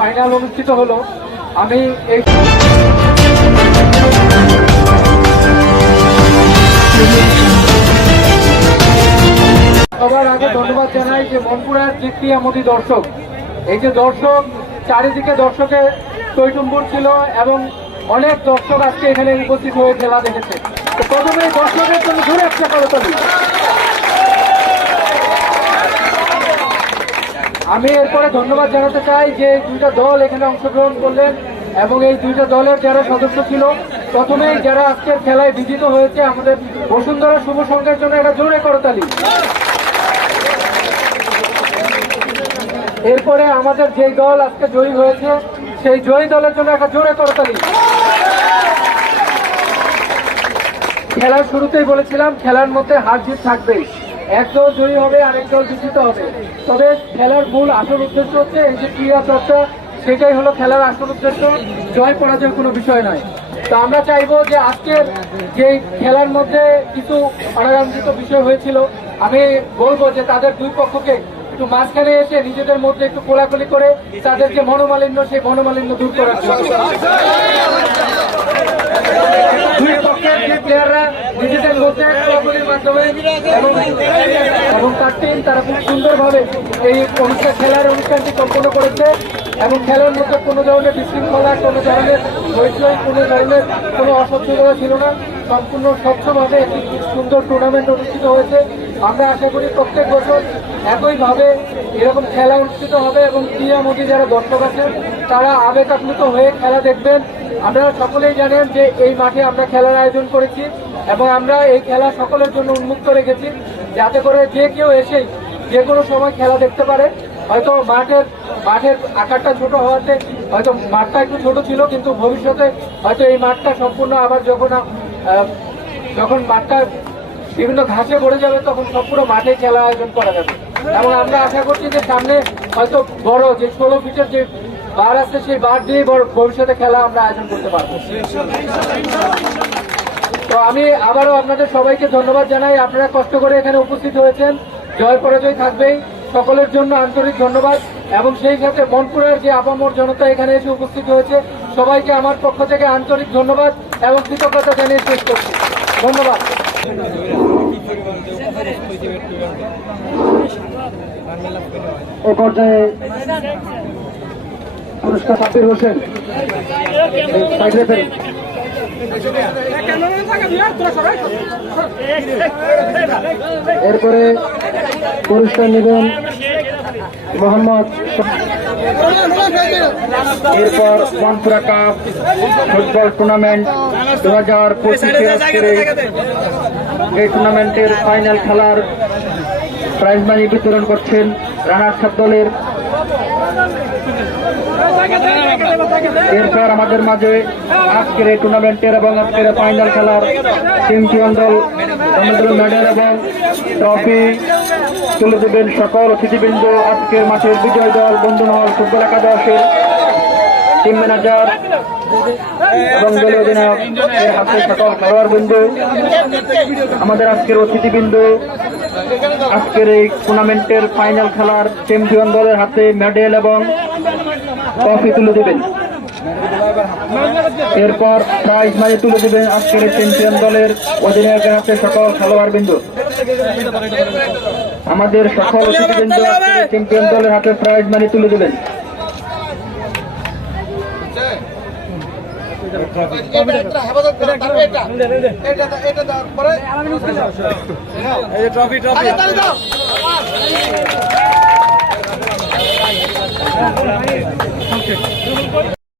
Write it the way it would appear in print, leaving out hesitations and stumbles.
Final অনুষ্ঠিত হলো। আমি এই সবার আগে ধন্যবাদ জানাই যে মনপুরার তৃতীয়ামতি দর্শক, এই যে দর্শক চারিদিকে দর্শকের টইটুম্বুর ছিল এবং অনেক দর্শক আজকে এখানে উপস্থিত হয়ে খেলা দেখেছে। তো প্রথমে দর্শকের জন্য ঘুরে একটা করতালি। আমি এরপরে ধন্যবাদ জানাতে চাই যে দুইটা দল এখানে অংশগ্রহণ করলেন এবং এই দুইটা দলের যারা সদস্য ছিল, প্রথমেই যারা আজকের খেলায় বিজিত হয়েছে আমাদের বসুন্ধরা শুভ সংঘের জন্য একটা জোরে করতালি। এরপরে আমাদের যেই দল আজকে জয়ী হয়েছে সেই জয়ী দলের জন্য একটা জোরে করতালি। খেলার শুরুতেই বলেছিলাম খেলার মধ্যে হার জিত থাকবেই, একদল জয়ী হবে আরেক দল বিজিত হবে, তবে খেলার মূল আসল উদ্দেশ্য হচ্ছে এই যে ক্রীড়া চর্চা, সেটাই হলো খেলার আসল উদ্দেশ্য, জয় পরাজয়ের কোনো বিষয় নয়। তো আমরা চাইবো যে আজকের যে খেলার মধ্যে কিছু অনাকাঙ্ক্ষিত বিষয় হয়েছিল, আমি বলবো যে তাদের দুই পক্ষকে একটু মাঝখানে এসে নিজেদের মধ্যে একটু কোলাকুলি করে তাদের যে মনোমালিন্য সেই মনোমালিন্য দূর করার জন্য দুই পক্ষের যে প্লেয়াররা নিজেদের মধ্যে কোলাকুলির মাধ্যমে এবং তার টিম তারা খুব সুন্দরভাবে এই খেলার অনুষ্ঠানটি সম্পন্ন করেছে এবং খেলার মধ্যে কোনো ধরনের বিশৃঙ্খলা, কোনো ধরনের হইচই, কোনো ধরনের কোনো অস্বচ্ছতা ছিল না। সম্পূর্ণ স্বচ্ছভাবে একটি সুন্দর টুর্নামেন্ট অনুষ্ঠিত হয়েছে। আমরা আশা করি প্রত্যেক বছর একইভাবে এরকম খেলা অনুষ্ঠিত হবে এবং ক্রীড়ামোদী যারা দর্শক আছেন তারা আবেগ আপ্লুত হয়ে খেলা দেখবেন। আপনারা সকলেই জানেন যে এই মাঠে আমরা খেলার আয়োজন করেছি এবং আমরা এই খেলা সকলের জন্য উন্মুক্ত রেখেছি, যাতে করে যে কেউ এসেই যে কোনো সময় খেলা দেখতে পারে। হয়তো মাঠের আকারটা ছোট হওয়াতে হয়তো মাঠটা একটু ছোট ছিল, কিন্তু ভবিষ্যতে হয়তো এই মাঠটা সম্পূর্ণ আবার যখন মাঠটা বিভিন্ন ঘাসে ভরে যাবে তখন সম্পূর্ণ মাঠে খেলা আয়োজন করা যাবে। এবং আমরা আশা করছি যে সামনে হয়তো বড় যে 16 ফিটের যে বার আছে সেই বার দিয়ে ভবিষ্যতে খেলা আমরা আয়োজন করতে পারবো। তো আমি আবারও আপনাদের সবাইকে ধন্যবাদ জানাই, আপনারা কষ্ট করে এখানে উপস্থিত হয়েছেন। জয় পরাজয় থাকবেই, সকলের জন্য আন্তরিক ধন্যবাদ এবং সেই সাথে মনপুরের যে আপামর জনতা এখানে এসে উপস্থিত হয়েছে সবাইকে আমার পক্ষ থেকে আন্তরিক ধন্যবাদ এবং কৃতজ্ঞতা জানিয়ে শেষ করছি। ধন্যবাদ। এ পর্যায়ে পুরস্কার সাব্বির হোসেন এরপরে পুরস্কার নেবেন মোহাম্মদ। এরপর মনপুরা কাপ ফুটবল টুর্নামেন্ট 2025 এই টুর্নামেন্টের ফাইনাল খেলার প্রাইজ মানি বিতরণ করছেন রানার্স আপ দলের। এরপর আমাদের মাঝে আজকের এই টুর্নামেন্টের এবং আজকের ফাইনাল খেলার চ্যাম্পিয়ন দল মেডেল এবং ট্রফি তুলে দেবেন সকল অতিথিবৃন্দ। আজকের মাঠের বিজয় দল বন্ধুমহল ফুটবল একাদশের টিম ম্যানেজার এবং দলীয় অধিনায়ক এর হাতে সকল খেলোয়াড় বিন্দু, আমাদের আজকের অতিথিবৃন্দ আজকের এই টুর্নামেন্টের ফাইনাল খেলার চ্যাম্পিয়ন দলের হাতে মেডেল এবং ট্রফি তুলে দেবেন। এরপর প্রাইজ মানি তুলে দেবেন আজকের চ্যাম্পিয়ন দলের অধিনায়কের হাতে সকল খেলোয়াড় বিন্দু। আমাদের সকল অতিথিবৃন্দ চ্যাম্পিয়ন দলের হাতে প্রাইজ মানি তুলে দেবেন। ট্রফি